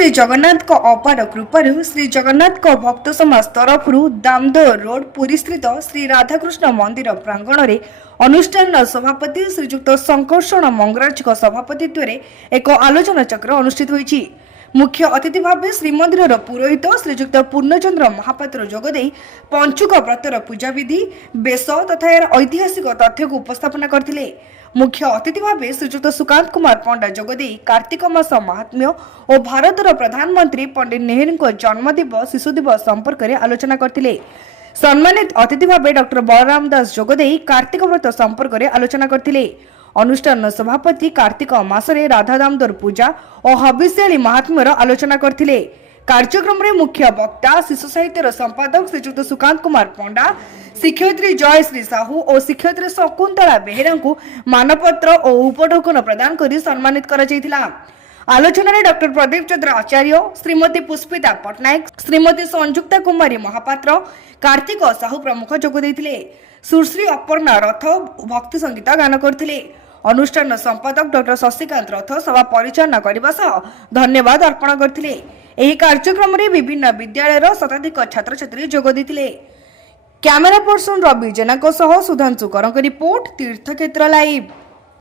श्री जगन्नाथ को अपार कृपारू श्री जगन्नाथ को भक्त समाज तरफ दामोदर रोड पुरी स्थित श्री राधाकृष्ण मंदिर प्रांगण में अनुष्ठान सभापति श्रीजुक्त संकर्षण मंगराज सभापतित्व में एक आलोचना चक्र अनुष्ठित होईछि। मुख्य अतिथि भाव श्रीमंदिर पुरोहित श्रीजुक्त पूर्णचंद्र महापात्र जोगदे पंचुक व्रतर पूजा विधि बेश तथा यार ऐतिहासिक तथ्य को उपस्थापन करथिले। मुख्य अतिथि भाव श्रीजुक्त सुकांत कुमार पंडा जोगदे कार्तिक मास महात्म्य और भारतर प्रधानमंत्री पंडित नेहरू जन्मदिवस शिशु दिवस संपर्क में आलोचना करथिले। सम्मानित अतिथि भाव डॉक्टर बलराम दास जोगदे कार्तिक व्रत संपर्क में आलोचना करथिले। अनुष्ठान सभापति कार्तिक मासरे राधा दामोदर पूजा और हबिष्याली महात्म्यर आलोचना करथिले। कार्यक्रम में मुख्य वक्ता शिशु साहित्यर संपादक श्रीजुक्त सुकांत कुमार पंडा, शिक्षयित्री जयश्री साहू और शिक्षयित्री शकुंतला बेहेरा को मानपत्र और उपढौकन प्रदान कर सम्मानित करा जायतिला। आलोचना रे डॉक्टर प्रदीप चंद्र आचार्य, श्रीमती पुष्पिता पटनायक, श्रीमती संजुक्ता कुमारी महापात्र, कार्तिक साहू प्रमुख जोग देथिले। सुश्री अपर्णा रथ भक्ति संगीत गान करथिले। अनुष्ठान संपादक डॉक्टर शशिकांत रथ सभा परिचालना करने सह धन्यवाद अर्पण करथिले। एही कार्यक्रम में विभिन्न विद्यालय शताधिक छात्र छात्री जोग देथिले। कैमरा पर्सन रवि जेना सह सुधांशु करंक रिपोर्ट तीर्थक्षेत्र लाइव।